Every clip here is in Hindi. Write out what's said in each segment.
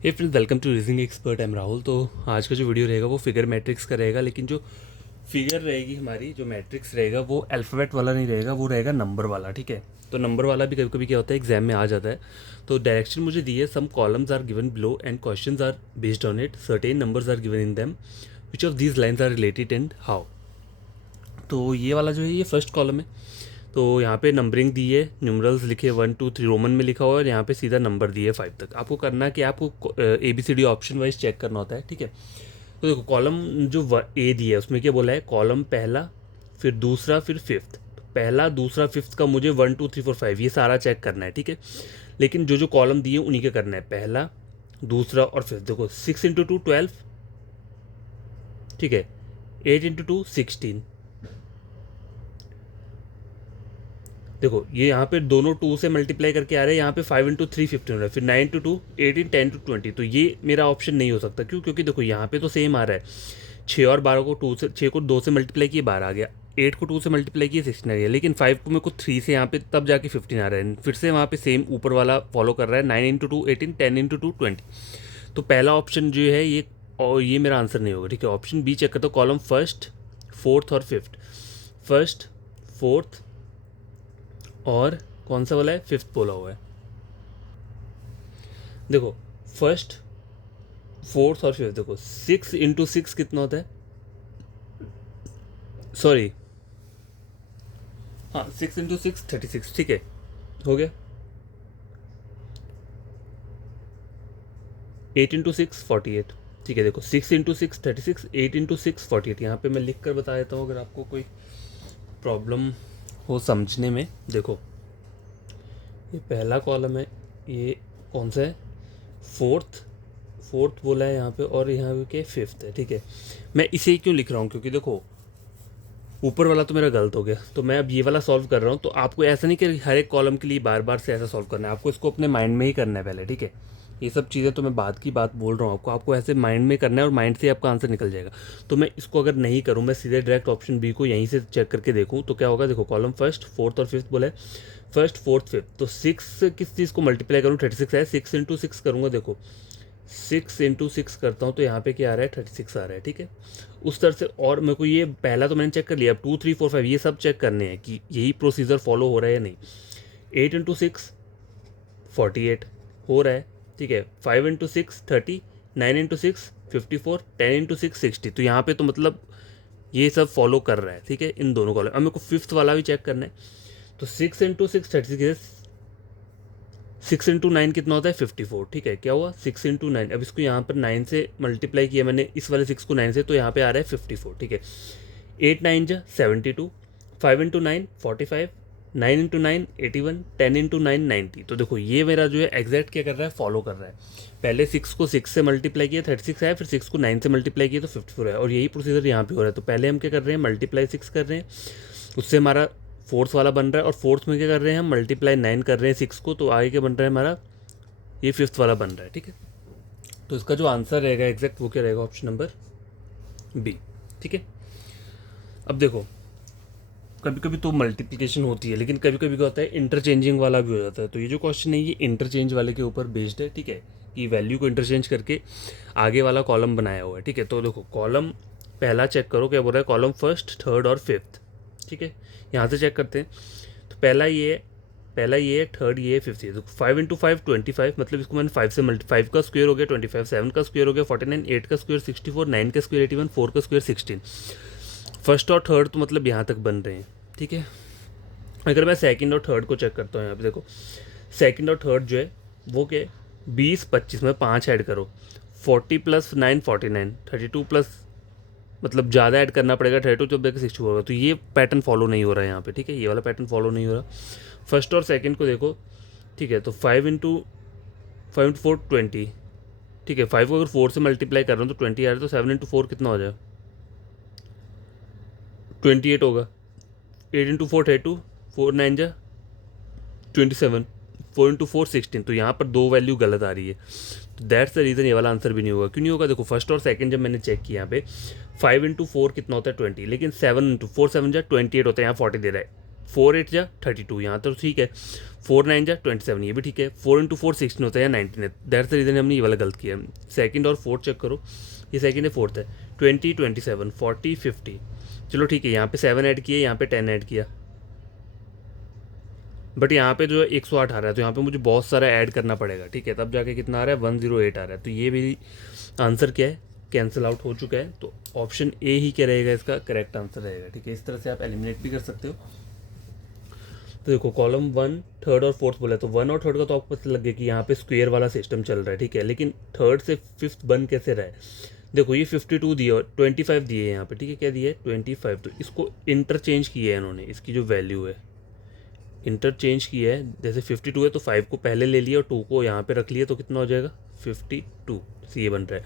Hey friends, welcome to reasoning expert. I am Rahul. तो आज का जो वीडियो रहेगा वो फिगर मैट्रिक्स का रहेगा, लेकिन जो फिगर रहेगी हमारी, जो मैट्रिक्स रहेगा वो अल्फ़ाबेट वाला नहीं रहेगा, वो रहेगा नंबर वाला। ठीक है, तो नंबर वाला भी कभी कभी क्या होता है, एग्जाम में आ जाता है। तो डायरेक्शन मुझे दी है, some columns are given below and questions are based on it, certain numbers are given in them, which of these lines are related and how. तो ये वाला जो है ये फर्स्ट कॉलम है। तो यहाँ पे नंबरिंग दी है, न्यूमरल्स लिखे 1 2 3 रोमन में लिखा हुआ है, और यहाँ पे सीधा नंबर दिए 5 तक। आपको करना है कि आपको ABCD ऑप्शन वाइज चेक करना होता है। ठीक है, तो देखो कॉलम जो ए दिया है उसमें क्या बोला है, कॉलम पहला, फिर दूसरा, फिर फिफ्थ। तो पहला, दूसरा, फिफ्थ का मुझे 1 2 3 4 5 ये सारा चेक करना है। ठीक है, लेकिन जो जो कॉलम दिए उन्हीं का करना है, पहला, दूसरा और फिफ्थ। देखो 6 इंटू 2 12, ठीक है, 8 इंटू 2 16। देखो ये यहाँ पे दोनों 2 से मल्टीप्लाई करके आ रहे हैं, यहाँ पे 5 इंटू 3 15 हो रहा है, फिर 9 इंटू 2 18, 10 टू 20। तो ये मेरा ऑप्शन नहीं हो सकता। क्यों? क्योंकि देखो यहाँ पे तो सेम आ रहा है, 6 और 12 को 2 से, 6 को 2 से मल्टीप्लाई किए 12 आ गया, 8 को 2 से मल्टीप्लाई किए 16 आ गया, लेकिन 5 को मेरे को 3 से यहाँ पे तब जाके 15 आ रहा है। फिर से वहाँ पे सेम ऊपर वाला फॉलो कर रहा है, 9 इंटू 2 18, 10 इंटू 2 20। तो पहला ऑप्शन जो है ये, और ये मेरा आंसर नहीं होगा। ठीक है, ऑप्शन बी चेक करता हूँ, कॉलम फर्स्ट, फोर्थ और फिफ्थ। फर्स्ट, फोर्थ और कौन सा वाला है, फिफ्थ बोला हुआ है। देखो फर्स्ट, फोर्थ और फिफ्थ, देखो 6 इंटू 6 कितना होता है, सॉरी, हाँ 6 इंटू 6 36। ठीक है, हो गया। 8 इंटू 6 48। ठीक है, देखो 6 इंटू 6 36, 8 इंटू 6 48। यहाँ पे मैं लिख कर बता देता हूँ अगर आपको कोई प्रॉब्लम हो समझने में। देखो ये पहला कॉलम है, ये कौन सा है, फोर्थ, फोर्थ बोला है यहाँ पे, और यहाँ पे फिफ्थ है। ठीक है, मैं इसे ही क्यों लिख रहा हूँ, क्योंकि देखो ऊपर वाला तो मेरा गलत हो गया, तो मैं अब ये वाला सॉल्व कर रहा हूँ। तो आपको ऐसा नहीं कि हर एक कॉलम के लिए बार बार से ऐसा सॉल्व करना है, आपको इसको अपने माइंड में ही करना है पहले। ठीक है, ये सब चीज़ें तो मैं बाद की बात बोल रहा हूँ आपको, आपको ऐसे माइंड में करना है और माइंड से आपका आंसर निकल जाएगा। तो मैं इसको अगर नहीं करूँ, मैं सीधे डायरेक्ट ऑप्शन बी को यहीं से चेक करके देखूँ तो क्या होगा। देखो कॉलम फर्स्ट, फोर्थ और फिफ्थ बोला है, फर्स्ट, फोर्थ, फिफ्थ। तो 6 किस चीज़ को मल्टीप्लाई करूँ, 36 है, 6 इंटू 6 करूँगा। देखो 6 इंटू 6 करता हूँ तो यहाँ पे क्या आ रहा है, 36 आ रहा है। ठीक है, उस तरह से। और मेरे को ये पहला तो मैंने चेक कर लिया, अब 2 3 4 5 ये सब चेक करने हैं कि यही प्रोसीजर फॉलो हो रहा है या नहीं। 8 इंटू 6 48 हो रहा है। ठीक है, 5 इंटू 6 30, 9 इंटू 6 54, 10 इंटू 6 60। तो यहाँ पे तो मतलब ये सब फॉलो कर रहा है। ठीक है, इन दोनों कॉलम। अब मेरे को फिफ्थ वाला भी चेक करना है। तो 6 इंटू 6 36, 6 इंटू 9 कितना होता है, 54। ठीक है, क्या हुआ, 6 इंटू 9। अब इसको यहाँ पर 9 से मल्टीप्लाई किया मैंने, इस वाले 6 को 9 से, तो यहाँ पे आ रहा है 54। ठीक है, 8 9 जा 72, 5 इंटू 9 45, 9 इंटू 9 81, 10 इंटू 9 90। तो देखो ये मेरा जो है एग्जैक्ट क्या कर रहा है, फॉलो कर रहा है। पहले 6 को 6 से मल्टीप्लाई किया 36 है, फिर 6 को 9 से मल्टीप्लाई किया तो 54 है, और यही प्रोसीजर यहाँ पे हो रहा है। तो पहले हम क्या कर रहे हैं, मल्टीप्लाई 6 कर रहे हैं, उससे हमारा फोर्थ वाला बन रहा है, और फोर्थ में क्या कर रहे हैं, हम मल्टीप्लाई 9 कर रहे हैं 6 को, तो आगे क्या बन रहा है हमारा, ये फिफ्थ वाला बन रहा है। ठीक है, तो इसका जो आंसर रहेगा एग्जैक्ट वो क्या रहेगा, ऑप्शन नंबर बी। ठीक है, अब देखो कभी कभी तो मल्टीप्लिकेशन होती है, लेकिन कभी कभी क्या होता है, इंटरचेंजिंग वाला भी हो जाता है। तो ये जो क्वेश्चन है ये इंटरचेंज वाले के ऊपर बेस्ड है। ठीक है, कि वैल्यू को इंटरचेंज करके आगे वाला कॉलम बनाया हुआ है। ठीक है, तो देखो कॉलम पहला चेक करो, क्या बोल रहा है, कॉलम फर्स्ट, थर्ड और फिफ्थ। ठीक है, यहाँ से चेक करते हैं। तो पहला ये है, पहला ये है, थर्ड ये है, फिफ्थ ये। तो 5 इंटू 5 25, मतलब इसको मैंने 5 से मल्टी, 5 का स्क्वायर हो गया 25, 7 का स्क्वायर हो गया 49, 8 का स्क्वायर 64, 9 का स्क्वायर 81, 4 का स्क्वायर 16। फर्स्ट और थर्ड तो मतलब यहाँ तक बन रहे हैं। ठीक है, अगर मैं सेकंड और थर्ड को चेक करता हूँ, यहाँ पे देखो सेकंड और थर्ड जो है वो क्या है, 20 25 में 5 ऐड करो, 40 प्लस 9 49, 32 प्लस, मतलब ज़्यादा ऐड करना पड़ेगा, 32 जब देखो 64 होगा। तो ये पैटर्न फॉलो नहीं हो रहा है यहाँ पे। ठीक है, ये वाला पैटर्न फॉलो नहीं हो रहा। फर्स्ट और सेकंड को देखो। ठीक है, तो 5 इंटू 4 20। ठीक है, 5 को अगर 4 से मल्टीप्लाई कर रहा हूँ तो 20 आ रहा है, तो 7 इंटू 4 कितना हो जाए, 28 होगा। 8 इंटू 4 32, 4 9 जा 27, 4 इंटू 4 16। तो यहाँ पर दो वैल्यू गलत आ रही है, तो दैट्स द रीज़न ये वाला आंसर भी नहीं होगा। क्यों नहीं होगा, देखो फर्स्ट और सेकंड जब मैंने चेक किया यहाँ पे, 5 इंटू 4 कितना होता है 20, लेकिन 7 इंटू 4 7 जा 28 होता है, यहाँ 40 दे रहा है। 4 8 जा 32, यहाँ तो ठीक है। 4 9 जा 27, ये भी ठीक है। 4 × 4 16 होता है या 19 है, दैट्स द रीज़न हमने ये वाला गलत किया। सेकंड और फोर्थ चेक करो, ये सेकंड है फोर्थ है। 20 27 40 50, चलो ठीक है, यहाँ पे 7 ऐड किए, यहाँ पे 10 ऐड किया, बट यहाँ पे जो है 108 आ रहा है, तो यहाँ पे मुझे बहुत सारा ऐड करना पड़ेगा, ठीक है, तब जाके कितना आ रहा है 108 आ रहा है। तो ये भी आंसर क्या है, कैंसिल आउट हो चुका है, तो ऑप्शन ए ही क्या रहेगा इसका करेक्ट आंसर रहेगा, ठीक है। इस तरह से आप एलिमिनेट भी कर सकते हो। तो देखो कॉलम 1 थर्ड और फोर्थ बोला, तो 1 और थर्ड का तो आपको पता लग गया कि यहाँ पे स्क्वायर वाला सिस्टम चल रहा है, ठीक है, लेकिन थर्ड से फिफ्थ बन कैसे रहा है। देखो ये 52 दिए और 25 दिए है यहाँ पे, ठीक है, क्या दिया है 25, तो इसको इंटरचेंज किया है इन्होंने, इसकी जो वैल्यू है इंटरचेंज किया है। जैसे 52 है तो 5 को पहले ले लिया और 2 को यहाँ पे रख लिया, तो कितना हो जाएगा 52, सी ये बन रहा है,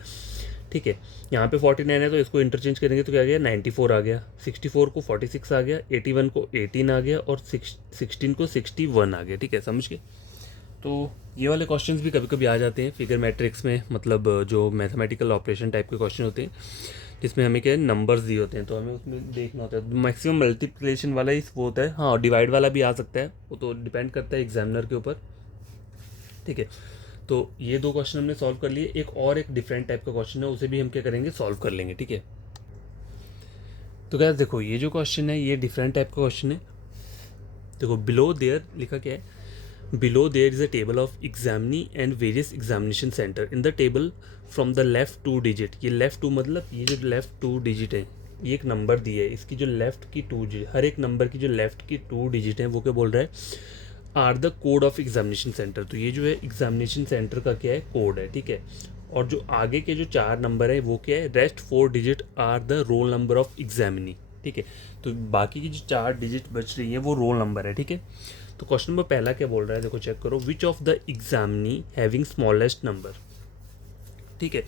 ठीक है। यहाँ पे 49 है तो इसको इंटरचेंज करेंगे तो क्या आ गया 94 आ गया, 64 को 46 आ गया, 81 को 18 आ गया और 16 को 61 आ गया, ठीक है, समझ गए। तो ये वाले क्वेश्चंस भी कभी कभी आ जाते हैं फिगर मैट्रिक्स में, मतलब जो मैथमेटिकल ऑपरेशन टाइप के क्वेश्चन होते हैं जिसमें हमें क्या नंबर्स दिए होते हैं, तो हमें उसमें देखना होता है। मैक्सिमम मल्टीप्लिकेशन वाला ही वो होता है, हाँ डिवाइड वाला भी आ सकता है, वो तो डिपेंड करता है एग्जामिनर के ऊपर, ठीक है। तो ये दो क्वेश्चन हमने सॉल्व कर लिए, एक डिफरेंट टाइप का क्वेश्चन है, उसे भी हम क्या करेंगे सॉल्व कर लेंगे, ठीक है। तो क्या देखो ये जो क्वेश्चन है ये डिफरेंट टाइप का क्वेश्चन है। देखो बिलो देयर लिखा क्या है, below there is a table of examinee and various examination center in the table from the left 2 digit, ये left 2 मतलब ये जो left 2 digit है, ये एक नंबर दी है, इसकी जो लेफ्ट की 2 डिजिट, हर एक नंबर की जो लेफ्ट की 2 डिजिट है वो क्या बोल रहा है are the code of examination centre. तो ये जो है एग्जामिनेशन सेंटर का क्या है कोड है, ठीक है। और जो आगे के जो 4 नंबर है वो क्या है, rest 4 digit are the roll number of examinee, ठीक है। तो बाकी की जो 4 डिजिट बच रही है वो रोल नंबर है, ठीक है। तो क्वेश्चन नंबर पहला क्या बोल रहा है, देखो चेक करो, which of the examinee having smallest number, ठीक है।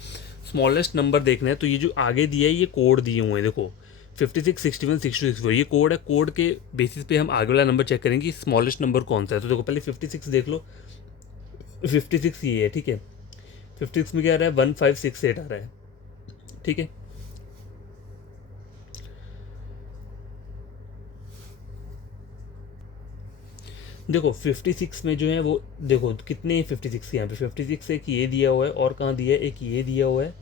स्मॉलेस्ट नंबर देखना है, तो ये जो आगे दिया है ये कोड दिए हुए हैं, देखो 56 61 64, ये कोड है, कोड के बेसिस पे हम आगे वाला नंबर चेक करेंगे स्मॉलेस्ट नंबर कौन सा है। तो देखो पहले 56 देख लो, 56 ये है, ठीक है। 56 में क्या आ रहा है 1568 आ रहा है, ठीक है। देखो 56 में जो है वो देखो कितने 56 यहाँ पे 56 एक ये दिया हुआ है और कहाँ दिया है एक ये दिया हुआ है,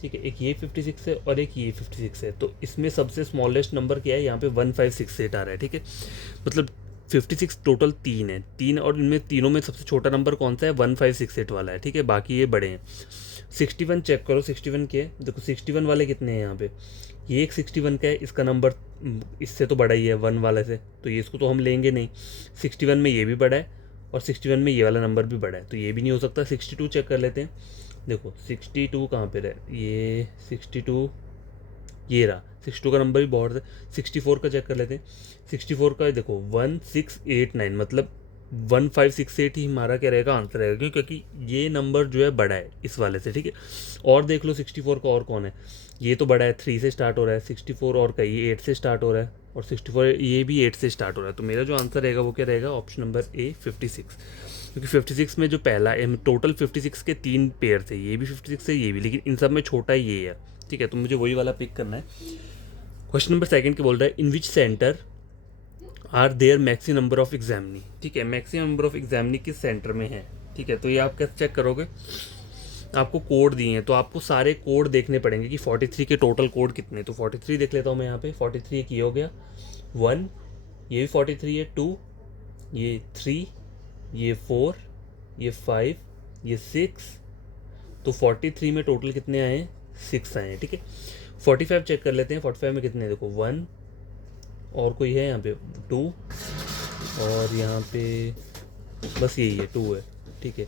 ठीक है, एक ये 56 है और एक ये 56 है। तो इसमें सबसे स्मॉलेस्ट नंबर क्या है यहाँ पे 1568 आ रहा है, ठीक है। मतलब 56 टोटल 3 है, 3 और इनमें तीनों में सबसे छोटा नंबर कौन सा है 1568 वाला है, ठीक है, बाकी ये बड़े हैं। 61 चेक करो, 61 के देखो 61 वाले कितने हैं यहाँ पे, ये एक 61 का है, इसका नंबर इससे तो बड़ा ही है 1 वाले से, तो ये इसको तो हम लेंगे नहीं। 61 में ये भी बड़ा है और 61 में ये वाला नंबर भी बड़ा है, तो ये भी नहीं हो सकता। 62 चेक कर लेते हैं, देखो 62 कहाँ पे रहा, ये 62 ये रहा, 62 का नंबर भी बहुत है। 64 का चेक कर लेते हैं, 64 का देखो 1689, मतलब 1568 ही हमारा क्या रहेगा आंसर रहेगा, क्यों, क्योंकि ये नंबर जो है बड़ा है इस वाले से, ठीक है। और देख लो 64 का और कौन है, ये तो बड़ा है 3 से स्टार्ट हो रहा है, 64 और का ये 8 से स्टार्ट हो रहा है और 64 ये भी 8 से स्टार्ट हो रहा है। तो मेरा जो आंसर रहेगा वो क्या रहेगा ऑप्शन नंबर ए 56, क्योंकि 56 में जो पहला टोटल 56 के 3 पेयर थे, ये भी 56 है ये भी, लेकिन इन सब में छोटा ये है, ठीक है। तो मुझे वही वाला पिक करना है। क्वेश्चन नंबर सेकंड क्या बोल रहा है, in which centre are there maximum number of examinee, ठीक है, मैक्सिमम नंबर ऑफ एग्जामिनी किस सेंटर में है, ठीक है। तो ये आप कैसे चेक करोगे, आपको कोड दिए हैं तो आपको सारे कोड देखने पड़ेंगे कि 43 के टोटल कोड कितने। तो 43 देख लेता हूँ मैं यहाँ पे, 43 एक ये हो गया 1, ये भी 43 है 2, ये 3, ये 4, ये 5, ये 6, तो 43 में टोटल कितने आए हैं 6 आए हैं, ठीक है। 45 चेक कर लेते हैं, 45 में कितने हैं, देखो 1 और कोई है यहाँ पे 2 और यहाँ पे बस यही है 2 है, ठीक है।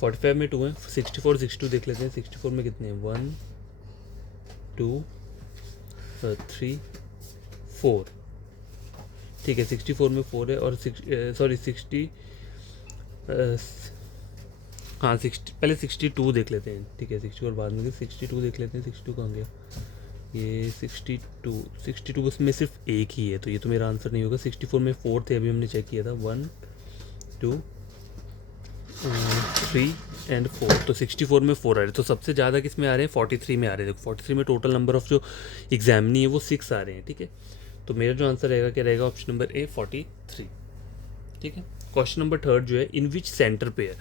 45 में 2 है, 64 62 देख लेते हैं, 64 में कितने हैं 1 2 3 4, ठीक है। 64 में 4 है और 60 हाँ 60 पहले 62 देख लेते हैं, ठीक है, 64 बाद में 62 देख लेते हैं, 62 कहाँ गया, ये 62 बस में सिर्फ एक ही है, तो ये तो मेरा आंसर नहीं होगा। 64 में 4 थे, अभी हमने चेक किया था 1 2 3 एंड 4, तो 64 में 4 आ रहे हैं। तो सबसे ज़्यादा किस में आ रहे हैं 43 में आ रहे हैं, देखो 43 में टोटल नंबर ऑफ जो एग्जामिनी है वो 6 आ रहे हैं, ठीक है। तो मेरा जो आंसर रहेगा क्या रहेगा, ऑप्शन नंबर ए 43। ठीक है। क्वेश्चन नंबर थर्ड जो है, in which centre pair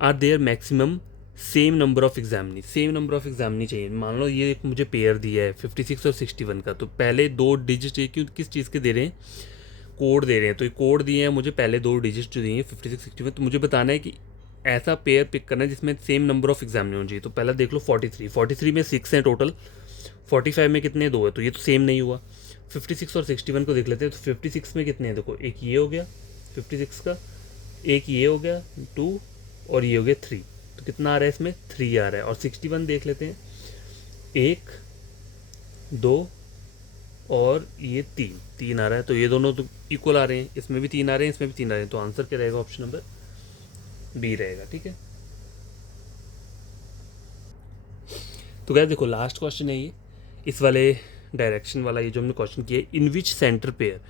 are there maximum same number of examinee. Same number of examinee चाहिए। मान लो ये एक मुझे पेयर दिया है 56 और 61 का, तो पहले 2 डिजिट चाहिए। क्यों, किस चीज़ के दे रहे हैं, कोड दे रहे हैं। तो ये कोड दिए हैं मुझे, पहले 2 डिजिट जो दिए हैं 56 61, तो मुझे बताना है कि ऐसा पेयर पिक करना है जिसमें सेम नंबर ऑफ एग्जामिनी होनी चाहिए। तो पहला देख लो 43 में 6 हैं टोटल, 45 में कितने 2 है, तो ये तो सेम नहीं हुआ। 56 और 61 को देख लेते हैं। तो 56 में कितने हैं, देखो एक ये हो गया 56 का, एक ये हो गया 2 और ये हो गया 3, तो कितना आ रहा है इसमें 3 आ रहा है। और 61 देख लेते हैं, 1 2 और ये 3 आ रहा है। तो ये दोनों तो इक्वल आ रहे हैं, इसमें भी 3 आ रहे हैं, इसमें भी 3 आ रहे हैं। तो आंसर क्या रहेगा, ऑप्शन नंबर बी रहेगा। ठीक है। तो क्या देखो लास्ट क्वेश्चन है ये, इस वाले डायरेक्शन वाला, ये जो हमने क्वेश्चन किया है, in which centre pair,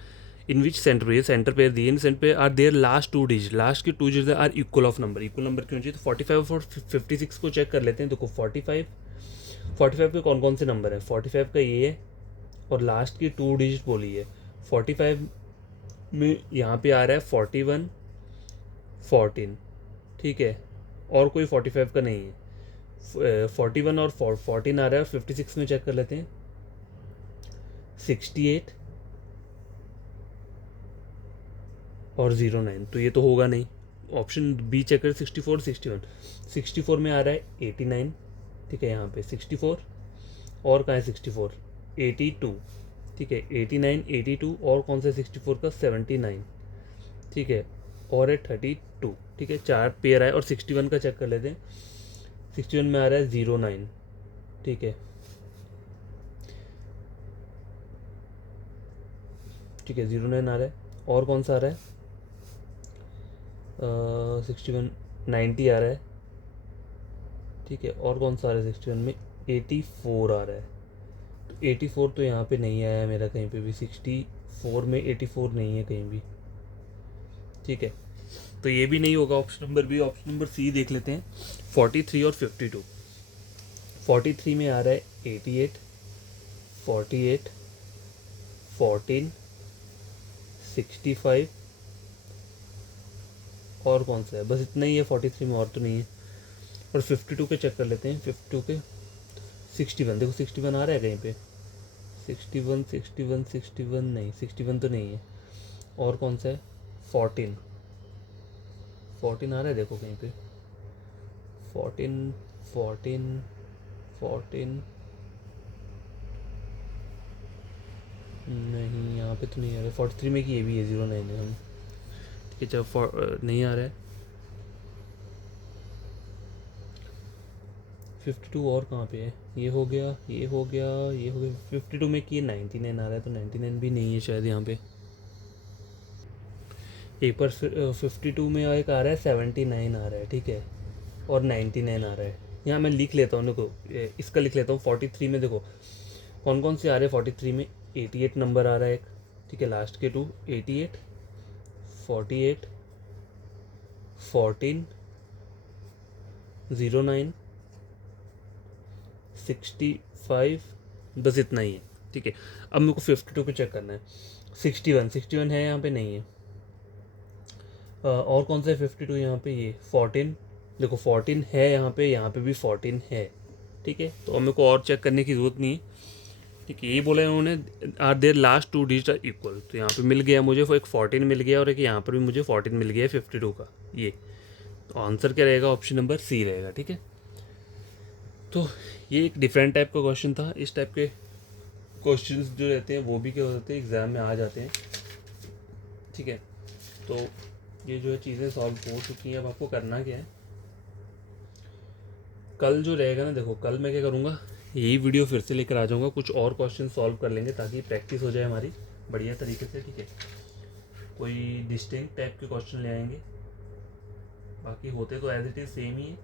in which centre pair, centre pair दिए, in centre pair are there last 2 digit, last के 2 digit are equal of number. Equal number क्यों चाहिए, तो 45 और 56 को चेक कर लेते हैं। देखो 45 के कौन कौन से नंबर है, 45 का ये है और लास्ट की 2 डिजिट बोली है। 45 में यहाँ पे आ रहा है 41 14, ठीक है, और कोई 45 का नहीं है। 41 और 14 आ रहा है। और 56 में चेक कर लेते हैं, 68 और 09, तो ये तो होगा नहीं। ऑप्शन बी चेक करें, 64 61। 64 में आ रहा है 89, ठीक है, यहाँ पे 64 और कहाँ है 64, 82, ठीक है, 89 82 और कौन सा 64 का 79, ठीक है, और है 32, ठीक है, 4 पेयर आए। और 61 का चेक कर लेते हैं, 61 में आ रहा है 09, ठीक है, ठीक है 09 आ रहा है। और कौन सा आ रहा है, 61 90 आ रहा है, ठीक है, और कौन सा आ रहा है 61 में 84 आ रहा है। तो 84 तो यहाँ पे नहीं आया मेरा कहीं पे भी, 64 में 84 नहीं है कहीं भी, ठीक है, तो ये भी नहीं होगा option number B. Option number C देख लेते हैं, 43 और 52। 43 में आ रहा है 88 48 14 65 और कौन सा है, बस इतना ही है 43 में, और तो नहीं है। और 52 के चेक कर लेते हैं, 52 के 61, देखो 61 आ रहा है कहीं पे, 61 61 61 नहीं, 61 तो नहीं है। और कौन सा है 14 14 आ रहा है, देखो कहीं पे 14 14 14 नहीं, यहाँ पे तो नहीं आ रहा है। 43 में कि ये भी है 09 है हम, ठीक है, जब नहीं आ रहा है। 52 और कहाँ पे है, ये हो गया ये हो गया ये हो गया। 52 में कि 99 आ रहा है, तो 99 भी नहीं है शायद यहाँ पे। एक बार 52 में एक आ रहा है 79 आ रहा है, ठीक है, और 99 आ रहा है। यहाँ मैं लिख लेता हूँ, देखो इसका लिख लेता हूँ। 43 में देखो कौन कौन से आ रहे हैं, 43 में 88 नंबर आ रहा है एक, ठीक है, लास्ट के 2 88 48 14 09 65, बस इतना ही है, ठीक है। अब मेरे को 52 पे चेक करना है, 61 है यहाँ पे नहीं है। और कौन सा है 52 यहाँ पे, ये 14, देखो 14 है यहाँ पे भी 14 है, ठीक है। तो अब मेरे को और चेक करने की ज़रूरत नहीं है, ठीक है। यही बोला उन्होंने, are there last 2 digit are equal, तो यहाँ पे मिल गया मुझे, वो एक 14 मिल गया और एक यहाँ पर भी मुझे 14 मिल गया है 52 का, ये। तो आंसर क्या रहेगा, ऑप्शन नंबर सी रहेगा, ठीक है। तो ये एक डिफरेंट टाइप का क्वेश्चन था। इस टाइप के क्वेश्चंस जो रहते हैं वो भी क्या होते हैं, एग्ज़ाम में आ जाते हैं, ठीक है। तो ये जो है चीज़ें सॉल्व हो चुकी हैं। अब आपको करना क्या है, कल जो रहेगा ना, देखो कल मैं क्या करूँगा, यही वीडियो फिर से लेकर आ जाऊँगा, कुछ और क्वेश्चन सॉल्व कर लेंगे ताकि प्रैक्टिस हो जाए हमारी बढ़िया तरीके से, ठीक है। कोई डिस्टिंक्ट टाइप के क्वेश्चन ले आएंगे, बाकी होते तो एज इट इज़ सेम ही है,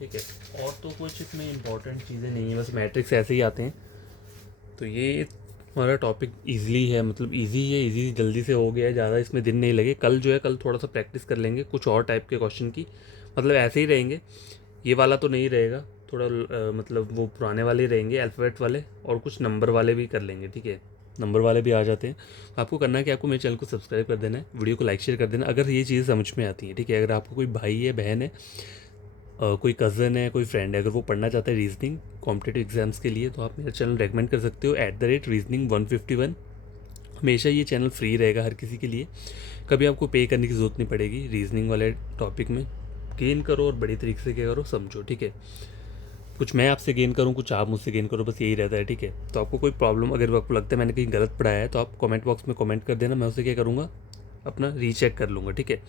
ठीक है। और तो कुछ इसमें इंपॉर्टेंट चीज़ें नहीं है, बस मैट्रिक्स ऐसे ही आते हैं। तो ये हमारा टॉपिक ईजिली है, मतलब ईजी है, ईजी जल्दी से हो गया है, ज़्यादा इसमें दिन नहीं लगे। कल जो है, कल थोड़ा सा प्रैक्टिस कर लेंगे कुछ और टाइप के क्वेश्चन की, मतलब ऐसे ही रहेंगे, ये वाला तो नहीं रहेगा, थोड़ा मतलब वो पुराने वाले रहेंगे अल्फ़ाबेट वाले, और कुछ नंबर वाले भी कर लेंगे, ठीक है। नंबर वाले भी आ जाते हैं। आपको करना है कि आपको मेरे चैनल को सब्सक्राइब कर देना है, वीडियो को लाइक शेयर कर देना अगर ये चीज़ें समझ में आती हैं, ठीक है। अगर आपको कोई भाई है, बहन है, कोई कज़न है, कोई फ्रेंड है, अगर वो पढ़ना चाहता है रीजनिंग कॉम्पिटेटिव एग्जाम्स के लिए, तो आप मेरा चैनल रेकमेंड कर सकते हो @reasoning151। हमेशा ये चैनल फ्री रहेगा हर किसी के लिए, कभी आपको पे करने की ज़रूरत नहीं पड़ेगी। रीजनिंग वाले टॉपिक में गेन करो और बड़ी तरीके से क्या करो, समझो, ठीक है। कुछ मैं आपसे गेन करूँ, कुछ आप मुझसे गेन करो, बस यही रहता है, ठीक है। तो आपको कोई प्रॉब्लम अगर आपको लगता है मैंने कहीं गलत पढ़ाया है, तो आप कमेंट बॉक्स में कमेंट कर देना, मैं उसे क्या करूँगा, अपना रीचेक कर लूँगा, ठीक है।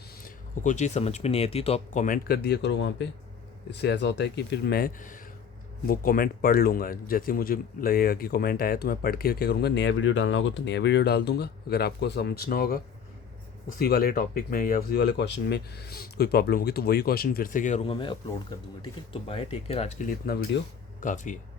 और कोई चीज़ समझ में नहीं आती तो आप कमेंट कर दिया करो वहाँ पे। इससे ऐसा होता है कि फिर मैं वो कमेंट पढ़ लूँगा, जैसे मुझे लगेगा कि कमेंट आया तो मैं पढ़ के क्या करूँगा, नया वीडियो डालना होगा तो नया वीडियो डाल दूँगा। अगर आपको समझना होगा उसी वाले टॉपिक में या उसी वाले क्वेश्चन में कोई प्रॉब्लम होगी, तो वही क्वेश्चन फिर से क्या करूँगा, मैं अपलोड कर दूँगा, ठीक है। तो बाय, टेक केयर, आज के लिए इतना वीडियो काफ़ी है।